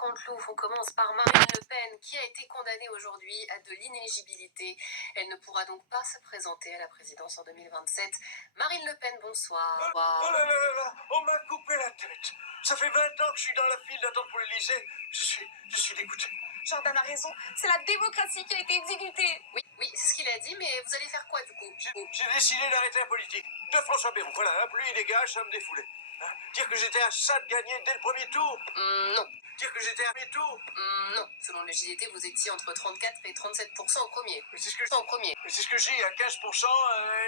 50 loups. On commence par Marine Le Pen, qui a été condamnée aujourd'hui à de l'inéligibilité. Elle ne pourra donc pas se présenter à la présidence en 2027. Marine Le Pen, bonsoir. Oh là là là là, on m'a coupé la tête. Ça fait 20 ans que je suis dans la file d'attente pour l'Élysée. Je suis dégoûté. Jordan a raison, c'est la démocratie qui a été exécutée. Oui, c'est ce qu'il a dit, mais vous allez faire quoi du coup? J'ai décidé d'arrêter la politique. De François Bayrou, voilà, plus il dégage, ça me défoulait. Hein? Dire que j'étais à ça de gagner dès le premier tour. Non. Dire que j'étais à mes tours. Non. Selon le JDT, vous étiez entre 34 et 37% au premier. Mais c'est ce que je dis, à 15%,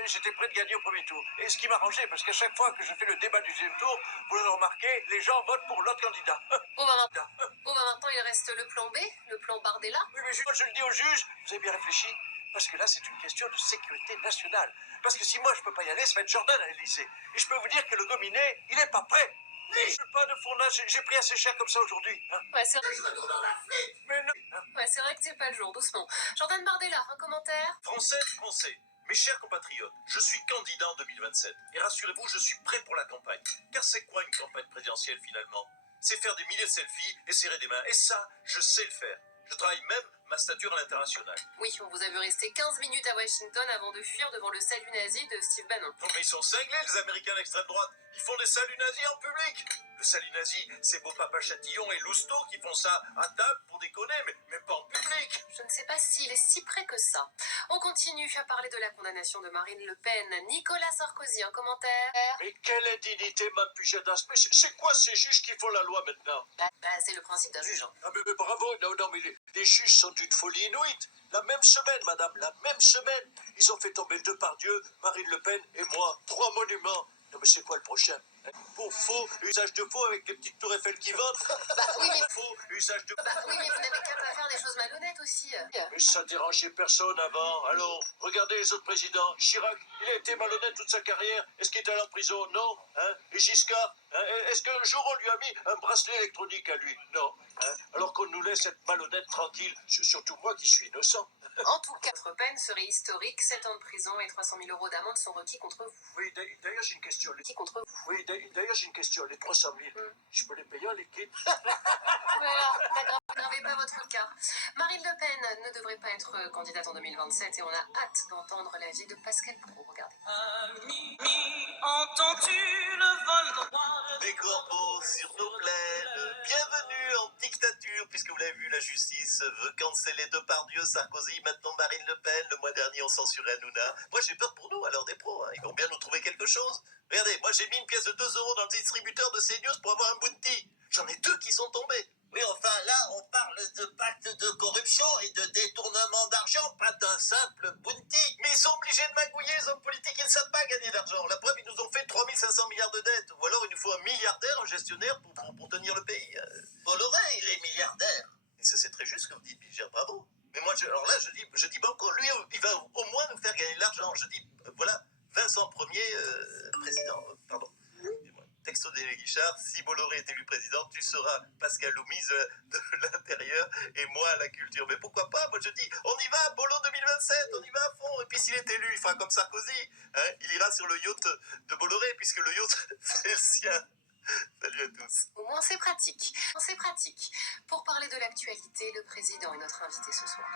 j'étais prêt de gagner au premier tour. Et ce qui m'arrangeait, parce qu'à chaque fois que je fais le débat du deuxième tour, vous l'avez remarqué, les gens votent pour l'autre candidat. Bon, maintenant, il reste le plan B, le plan Bardella. Oui, mais je le dis au juge, vous avez bien réfléchi? Parce que là, c'est une question de sécurité nationale. Parce que si moi, je peux pas y aller, ça va être Jordan à l'Élysée. Et je peux vous dire que le gominé, il est pas prêt. Je suis pas de fournage, j'ai pris assez cher comme ça aujourd'hui. Hein. Ouais, c'est vrai. Je retourne dans la flic. Mais non. Hein. Ouais, c'est vrai que c'est pas le jour, doucement. Jordan Bardella, un commentaire? Français, mes chers compatriotes, je suis candidat en 2027. Et rassurez-vous, je suis prêt pour la campagne. Car c'est quoi une campagne présidentielle finalement? C'est faire des milliers de selfies et serrer des mains. Et ça, je sais le faire. Je travaille même ma stature à l'international. Oui, on vous a vu rester 15 minutes à Washington avant de fuir devant le salut nazi de Steve Bannon. Non mais ils sont cinglés les Américains d'extrême droite. Ils font des saluts nazis en public. Le salut nazi, c'est beau papa Chatillon et Lousteau qui font ça à table pour déconner, mais pas en public. Je ne sais pas s'il est si près que ça. On continue à parler de la condamnation de Marine Le Pen. Nicolas Sarkozy, un commentaire? Mais quelle indignité, ma pujadas. Mais c'est quoi ces juges qui font la loi maintenant? C'est le principe d'un juge. Hein. Ah mais bravo, non, mais les juges sont d'une folie inouïe. La même semaine, madame, la même semaine, ils ont fait tomber Depardieu, Marine Le Pen et moi. 3 monuments. Non mais c'est quoi le prochain? Pour faux, usage de faux avec des petites tours Eiffel qui votent. Oui, mais... Faux, usage de... oui, mais vous n'avez qu'à pas faire des choses malhonnêtes aussi. Mais ça dérangeait personne avant. Allons, regardez les autres présidents. Chirac, il a été malhonnête toute sa carrière. Est-ce qu'il est allé en prison? Non. Hein? Et Giscard, hein? Est-ce qu'un jour on lui a mis un bracelet électronique à lui? Non. Hein? Alors qu'on nous laisse être malhonnête tranquille. Surtout moi qui suis innocent. En tout cas, votre peine serait historique. 7 ans de prison et 300 000 € d'amende sont requis contre vous. Oui, d'ailleurs j'ai une question. Qui contre vous? Oui, d'ailleurs j'ai une question. Les 300 000, je peux les payer en liquide? Voilà, n'aggravez pas votre cas. Marine Le Pen ne devrait pas être candidate en 2027 et on a hâte d'entendre l'avis de Pascal Praud. Regardez. Entends-tu le vol noir Des corbeaux sur nos plaines, bienvenue en dictature, puisque vous l'avez vu, la justice veut canceller Depardieu, Sarkozy, maintenant Marine Le Pen, le mois dernier on censurait Hanouna. Moi j'ai peur pour nous, alors des pros, hein. Ils vont bien nous trouver quelque chose. Regardez, moi j'ai mis une pièce de 2 € dans le distributeur de CNews pour avoir un bounty. J'en ai 2 qui sont tombés. Oui, enfin, là, on parle de pacte de corruption et de détournement d'argent, pas d'un simple bounty. Mais ils sont obligés de magouiller, les hommes politiques, ils ne savent pas gagner d'argent. La preuve, ils nous ont fait 3500 milliards de dettes. Ou alors, il nous faut un milliardaire, un gestionnaire pour tenir le pays. Bolloré, il est milliardaire. Et ça, c'est très juste ce que vous dites, Bilger, bravo. Mais moi, alors là, je dis banco, lui, il va au moins nous faire gagner de l'argent. Je dis, voilà, Vincent Ier, président, pardon. Texto des Guichard, si Bolloré est élu président, tu seras Pascal Loumise de l'intérieur et moi à la culture. Mais pourquoi pas? Moi je dis, on y va, Bolo 2027, on y va à fond. Et puis s'il est élu, il fera comme Sarkozy. Hein, il ira sur le yacht de Bolloré, puisque le yacht, c'est le sien. Salut à tous. Au moins c'est pratique. C'est pratique. Pour parler de l'actualité, le président est notre invité ce soir.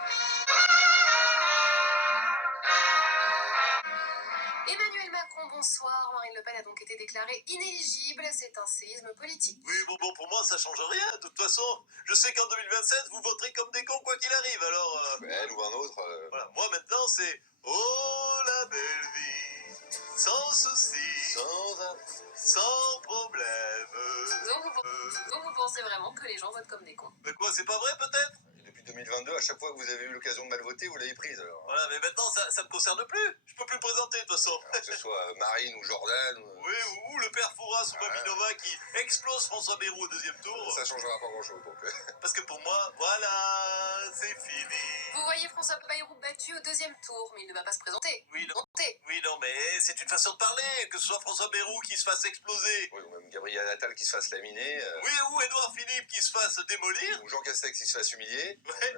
Emmanuel Macron, bonsoir. Marine Le Pen a donc été déclarée inéligible. C'est un séisme politique. Oui, bon, pour moi, ça change rien. De toute façon, je sais qu'en 2027, vous voterez comme des cons, quoi qu'il arrive. Alors, Elle ou un autre. voilà. Moi, maintenant, c'est oh, la belle vie, sans souci, sans problème. Donc vous pensez vraiment que les gens votent comme des cons? Mais quoi, c'est pas vrai, peut-être? Depuis 2022, à chaque fois que vous avez eu l'occasion de mal voter, vous l'avez prise alors. Voilà, mais maintenant, ça me concerne plus. Je peux plus me présenter, de toute façon. Alors, que ce soit Marine ou Jordan. Oui, ou le père Fouras ou Maminova qui explose François Bayrou au 2e tour. Ça changera pas grand-chose. Donc. Parce que pour moi, voilà, c'est fini. Vous voyez François Bayrou battu au 2e tour, mais il ne va pas se présenter. Oui, non, mais c'est une façon de parler. Que ce soit François Bayrou qui se fasse exploser. Oui, ou même Gabriel Attal qui se fasse laminer. Oui, ou Édouard Philippe qui se fasse démolir. Ou Jean Castex qui se fasse humilier. Ouais.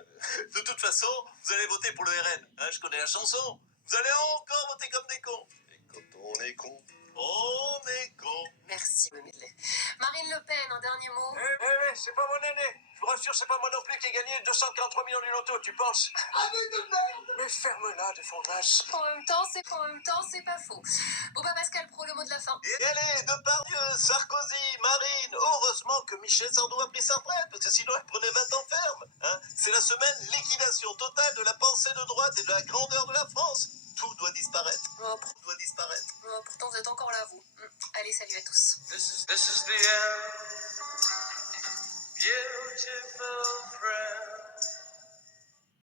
De toute façon, vous allez voter pour le RN. Hein, je connais la chanson. Vous allez encore voter comme des cons. Et quand on est con, On est con. Merci, me Medley. Marine Le Pen, un dernier mot. C'est pas mon aîné. Je vous rassure, c'est pas moi non plus qui ai gagné 243 millions du loto, tu penses? Avec de merde. Mais ferme-la de fondasse. En même temps, c'est pas faux. Bon bah Pascal Pro, le mot de la fin. Et allez, Depardieu, Sarkozy, Marine, heureusement que Michel Sardou a pris sa retraite, parce que sinon elle prenait 20 ans ferme. Hein. C'est la semaine liquidation totale de la pensée de droite et de la grandeur de la France. Tout doit disparaître. Oh, Tout doit disparaître. pourtant, vous êtes encore là, vous. Allez, salut à tous. This is the